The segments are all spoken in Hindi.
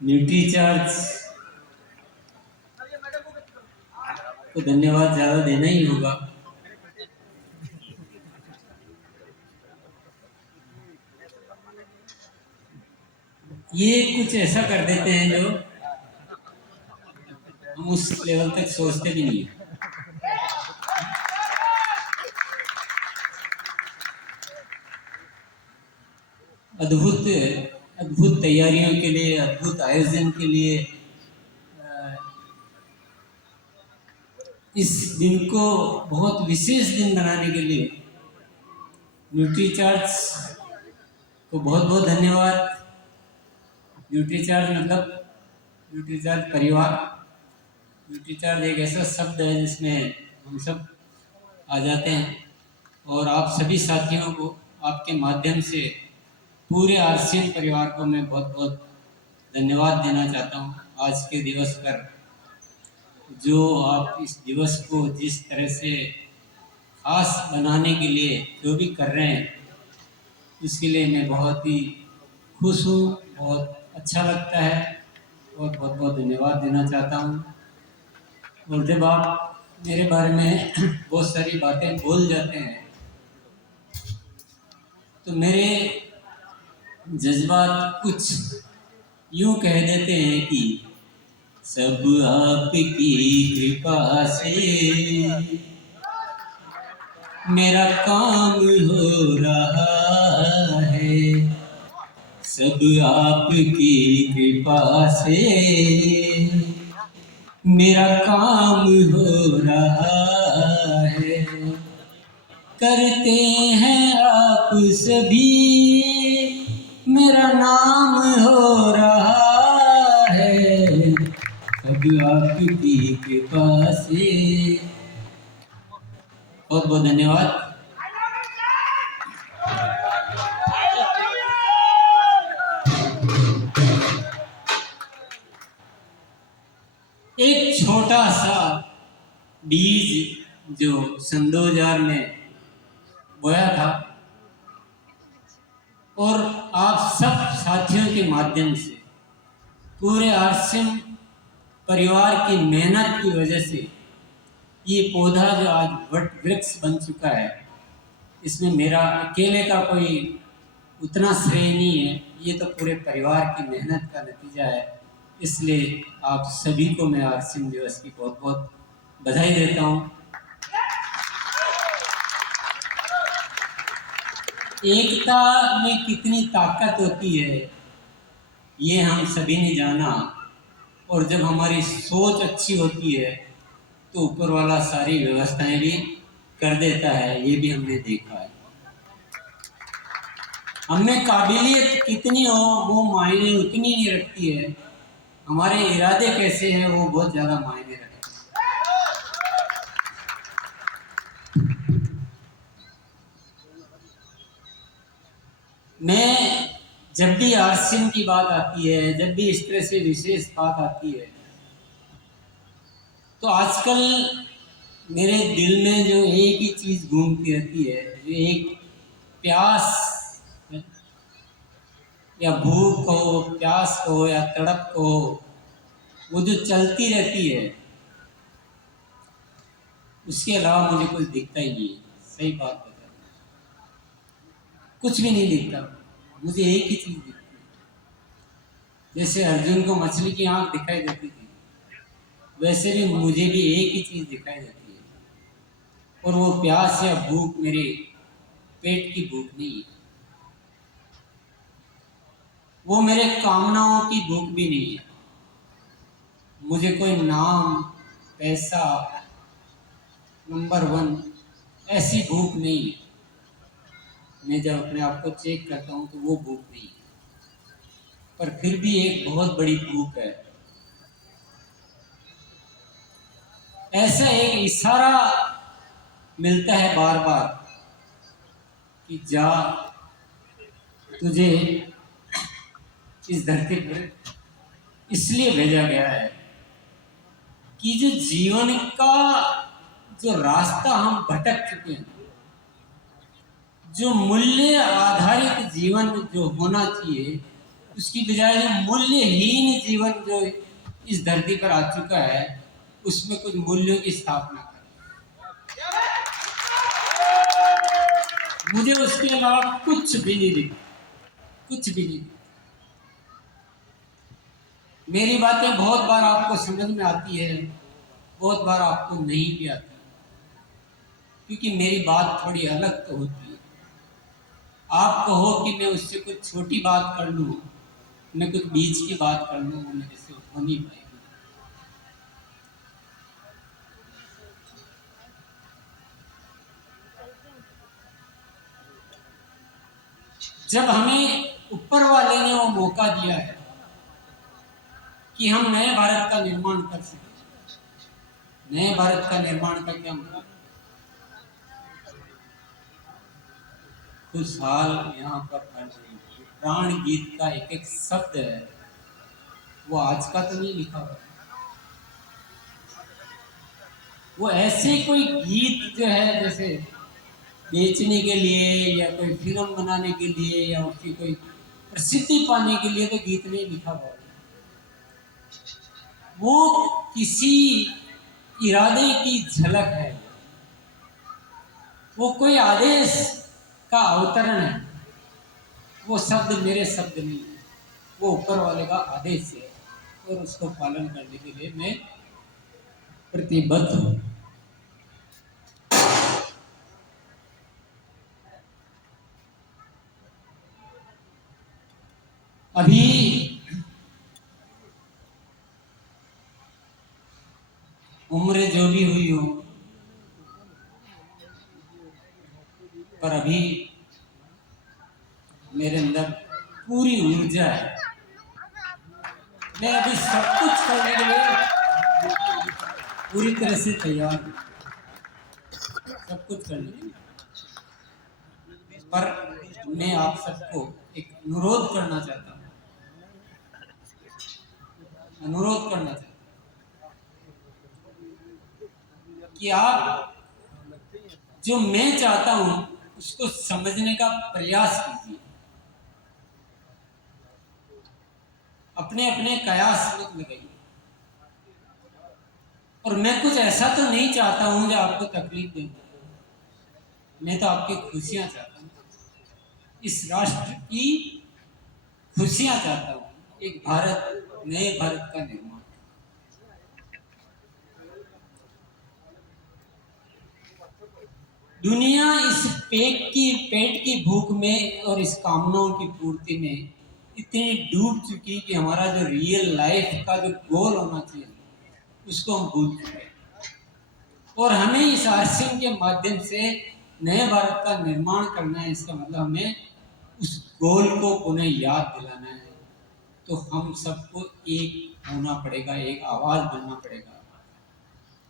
न्यूट्री चार्ज को धन्यवाद ज़्यादा देना ही होगा। ये कुछ ऐसा कर देते हैं जो हम उस लेवल तक सोचते भी नहीं। अद्भुत अद्भुत तैयारियों के लिए, अद्भुत आयोजन के लिए, इस दिन को बहुत विशेष दिन बनाने के लिए न्यूट्री चार्ज को बहुत बहुत धन्यवाद। न्यूट्री चार्ज मतलब न्यूट्री चार्ज परिवार। न्यूट्री चार्ज एक ऐसा शब्द है जिसमें हम सब आ जाते हैं, और आप सभी साथियों को आपके माध्यम से पूरे आरसीएम परिवार को मैं बहुत बहुत धन्यवाद देना चाहता हूँ आज के दिवस पर। जो आप इस दिवस को जिस तरह से खास बनाने के लिए जो भी कर रहे हैं, उसके लिए मैं बहुत ही खुश हूँ, बहुत अच्छा लगता है और बहुत बहुत धन्यवाद देना चाहता हूँ। और जब आप मेरे बारे में बहुत सारी बातें बोल जाते हैं तो मेरे जज्बात कुछ यूँ कह देते हैं कि सब आपकी कृपा से मेरा काम हो रहा है। सब आपकी कृपा से मेरा काम हो रहा है। करते हैं आप सभी मेरा नाम हो रहा है। सब आपकी कृपा से। बहुत बहुत धन्यवाद। एक छोटा सा बीज जो सन 2000 में बोया था, और आप सब साथियों के माध्यम से पूरे आरसीएम परिवार की मेहनत की वजह से ये पौधा जो आज वट वृक्ष बन चुका है, इसमें मेरा अकेले का कोई उतना श्रेय नहीं है, ये तो पूरे परिवार की मेहनत का नतीजा है। इसलिए आप सभी को मैं आरसीएम दिवस की बहुत बहुत बधाई देता हूँ। एकता में कितनी ताकत होती है ये हम सभी ने जाना, और जब हमारी सोच अच्छी होती है तो ऊपर वाला सारी व्यवस्थाएं भी कर देता है, ये भी हमने देखा है। हमें काबिलियत कितनी हो वो मायने उतनी नहीं रखती है, हमारे इरादे कैसे हैं वो बहुत ज़्यादा मायने रखते हैं। मैं जब भी आरसीएम की बात आती है, जब भी इस तरह से विशेष बात आती है, तो आजकल मेरे दिल में जो एक ही चीज़ घूमती रहती है, जो एक प्यास या भूख हो, प्यास हो या तड़प हो, वो जो चलती रहती है, उसके अलावा मुझे कुछ दिखता ही नहीं है। सही बात बता, कुछ भी नहीं दिखता, मुझे एक ही चीज़ दिखती है। जैसे अर्जुन को मछली की आंख दिखाई देती थी, वैसे भी मुझे भी एक ही चीज़ दिखाई देती है, और वो प्यास या भूख मेरे पेट की भूख नहीं है, वो मेरे कामनाओं की भूख भी नहीं है। मुझे कोई नाम, पैसा, नंबर 1 ऐसी भूख नहीं है। मैं जब अपने आप को चेक करता हूँ तो वो भूख नहीं है, पर फिर भी एक बहुत बड़ी भूख है। ऐसा एक इशारा मिलता है बार बार कि जा, तुझे इस धरती पर इसलिए भेजा गया है कि जो जीवन का जो रास्ता हम भटक चुके हैं, जो मूल्य आधारित जीवन जो होना चाहिए, उसकी बजाय जो मूल्यहीन जीवन जो इस धरती पर आ चुका है, उसमें कुछ मूल्यों की स्थापना करें। मुझे उसके अलावा कुछ भी नहीं दिखता, कुछ भी नहीं दिखता। मेरी बातें बहुत बार आपको समझ में आती है, बहुत बार आपको नहीं भी आती, क्योंकि मेरी बात थोड़ी अलग तो होती है। आप कहो कि मैं उससे कुछ छोटी बात कर लूँ, मैं कुछ बीच की बात कर लूँ, वो मेरे से हो नहीं पाएगी। जब हमें ऊपर वाले ने वो मौका दिया है कि हम नए भारत का निर्माण कर सकें, नए भारत का निर्माण का क्या मतलब? खुशहाल यहाँ पर हर प्राण गीत का एक एक शब्द है, वो आज का तो नहीं लिखा हुआ, वो ऐसे कोई गीत जो है जैसे बेचने के लिए या कोई फिल्म बनाने के लिए या उसकी कोई प्रसिद्धि पाने के लिए तो गीत नहीं लिखा हुआ, वो किसी इरादे की झलक है, वो कोई आदेश का अवतरण है। वो शब्द मेरे शब्द नहीं है, वो ऊपर वाले का आदेश है और उसको पालन करने के लिए मैं प्रतिबद्ध हूँ। अभी उम्र जो भी हुई हो, पर अभी मेरे अंदर पूरी ऊर्जा है। मैं अभी सब कुछ करने के लिए पूरी तरह से तैयार हूँ, सब कुछ करने के लिए। पर मैं आप सबको एक अनुरोध करना चाहता हूँ, अनुरोध करना चाहता हूँ कि आप जो मैं चाहता हूँ उसको समझने का प्रयास कीजिए। अपने अपने कयास मत लगाइए। और मैं कुछ ऐसा तो नहीं चाहता हूं जो आपको तकलीफ दे, मैं तो आपकी खुशियां चाहता हूं, इस राष्ट्र की खुशियां चाहता हूं, एक भारत, नए भारत का निर्माण। दुनिया इस पेट की भूख में और इस कामनाओं की पूर्ति में इतनी डूब चुकी कि हमारा जो रियल लाइफ का जो गोल होना चाहिए उसको हम भूल चुके हैं। और हमें इस आरसीएम के माध्यम से नए भारत का निर्माण करना है। इसका मतलब हमें उस गोल को पुनः याद दिलाना है। तो हम सबको एक होना पड़ेगा, एक आवाज बनना पड़ेगा।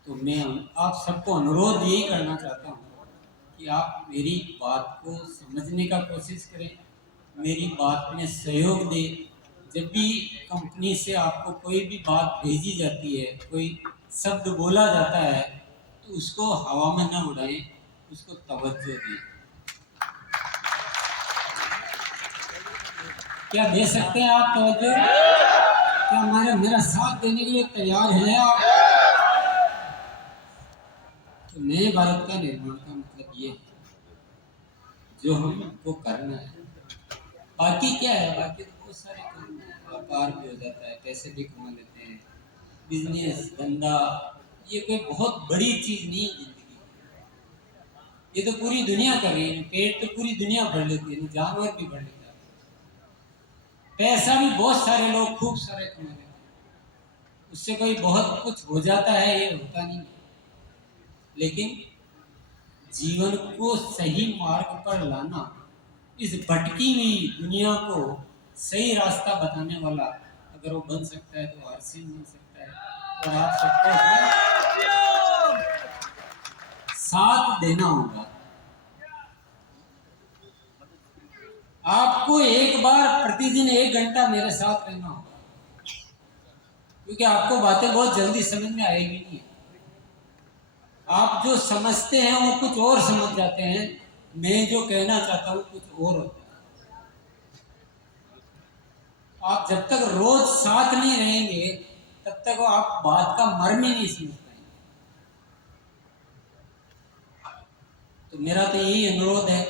तो मैं आप सबको अनुरोध यही करना चाहता हूँ कि आप मेरी बात को समझने का कोशिश करें, मेरी बात में सहयोग दें। जब भी कंपनी से आपको कोई भी बात भेजी जाती है, कोई शब्द बोला जाता है, तो उसको हवा में न उड़ाएं, उसको तवज्जो दें। क्या दे सकते हैं आप तवज्जो? क्या मेरा साथ देने के लिए तैयार हैं आप? तो नए भारत का निर्माण का मतलब ये है जो हमको करना है। बाकी क्या है? बाकी तो बहुत सारे काम है, व्यापार भी हो जाता है, पैसे भी कमा लेते हैं, बिजनेस, धंधा, ये कोई बहुत बड़ी चीज नहीं है जिंदगी। ये तो पूरी दुनिया कर रही है, पेट तो पूरी दुनिया भर लेती है, जानवर भी भर लेता है। पैसा भी बहुत सारे लोग खूब सारे कमा लेते हैं, उससे कोई बहुत कुछ हो जाता है, ये होता नहीं। लेकिन जीवन को सही मार्ग पर लाना, इस भटकी हुई दुनिया को सही रास्ता बताने वाला अगर वो बन सकता है तो आरसीएम बन सकता है। और आप सबको साथ देना होगा। आपको एक बार प्रतिदिन 1 घंटा मेरे साथ रहना होगा, क्योंकि आपको बातें बहुत जल्दी समझ में आएगी नहीं। आप जो समझते हैं वो कुछ और समझ जाते हैं, मैं जो कहना चाहता हूँ कुछ और होता है। आप जब तक रोज साथ नहीं रहेंगे तब तक आप बात का मर्म ही नहीं समझ पाएंगे। तो मेरा तो यही अनुरोध है,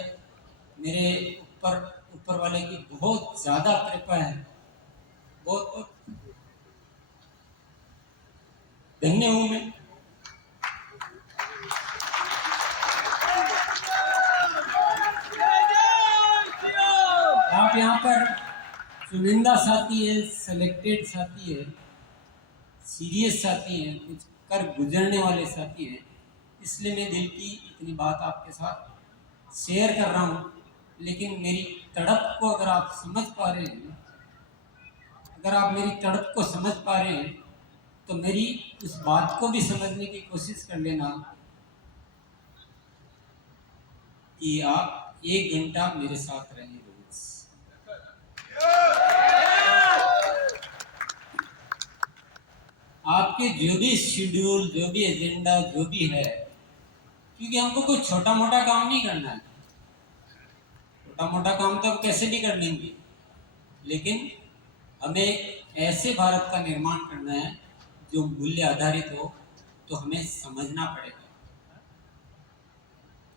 मेरे ऊपर ऊपर वाले की बहुत ज्यादा कृपा है, बहुत बहुत धन्य हूं मैं। आप यहाँ पर चुनिंदा साथी है, सेलेक्टेड साथी है, सीरियस साथी है, कुछ कर गुजरने वाले साथी है, इसलिए मैं दिल की इतनी बात आपके साथ शेयर कर रहा हूँ। लेकिन मेरी तड़प को अगर आप समझ पा रहे हैं, अगर आप मेरी तड़प को समझ पा रहे हैं, तो मेरी उस बात को भी समझने की कोशिश कर लेना कि आप 1 घंटा मेरे साथ रहें रोज। आपके जो भी शेड्यूल, जो भी एजेंडा, जो भी है, क्योंकि हमको कोई छोटा मोटा काम नहीं करना है। छोटा मोटा काम तो हम कैसे भी कर लेंगे, लेकिन हमें ऐसे भारत का निर्माण करना है जो मूल्य आधारित हो। तो हमें समझना पड़ेगा,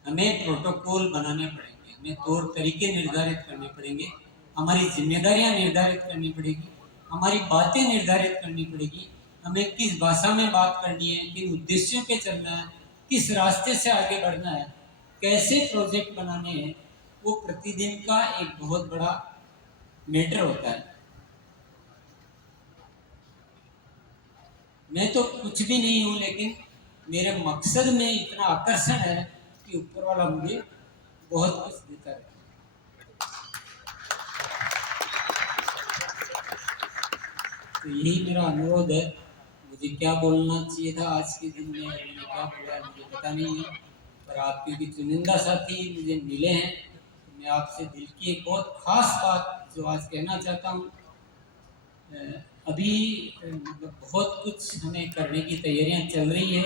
हमें प्रोटोकॉल बनाने पड़ेंगे, हमें तौर तरीके निर्धारित करने पड़ेंगे, हमारी जिम्मेदारियां निर्धारित करनी पड़ेगी, हमारी बातें निर्धारित करनी पड़ेगी, हमें किस भाषा में बात करनी है, किन उद्देश्यों पे चलना है, किस रास्ते से आगे बढ़ना है, कैसे प्रोजेक्ट बनाने हैं। वो प्रतिदिन का एक बहुत बड़ा मैटर होता है। मैं तो कुछ भी नहीं हूँ, लेकिन मेरे मकसद में इतना आकर्षण है कि ऊपर वाला मुझे बहुत कुछ देता है। तो यही मेरा अनुरोध है। मुझे क्या बोलना चाहिए था आज के दिन में, मैंने क्या बोला है मुझे पता नहीं है, पर आप क्योंकि चुनिंदा साथी मुझे मिले हैं, तो मैं आपसे दिल की एक बहुत खास बात जो आज कहना चाहता हूँ। अभी मतलब बहुत कुछ हमें करने की तैयारियां चल रही है।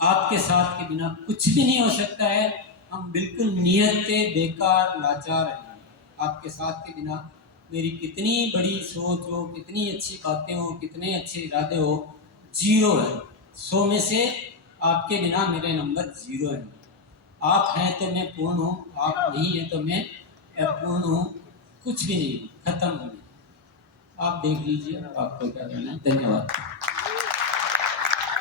आपके साथ के बिना कुछ भी नहीं हो सकता है। हम बिल्कुल नियत से बेकार लाचार हैं। आपके साथ के बिना मेरी कितनी बड़ी सोच हो, कितनी अच्छी बातें हो, कितने अच्छे इरादे हो, जीरो है। 100 में से आपके बिना मेरे नंबर 0 है। आप हैं तो मैं पूर्ण हूँ, आप नहीं हैं तो मैं अपूर्ण हूँ, कुछ भी नहीं, खत्म हूँ। आप देख लीजिए आपको क्या करना है। धन्यवाद।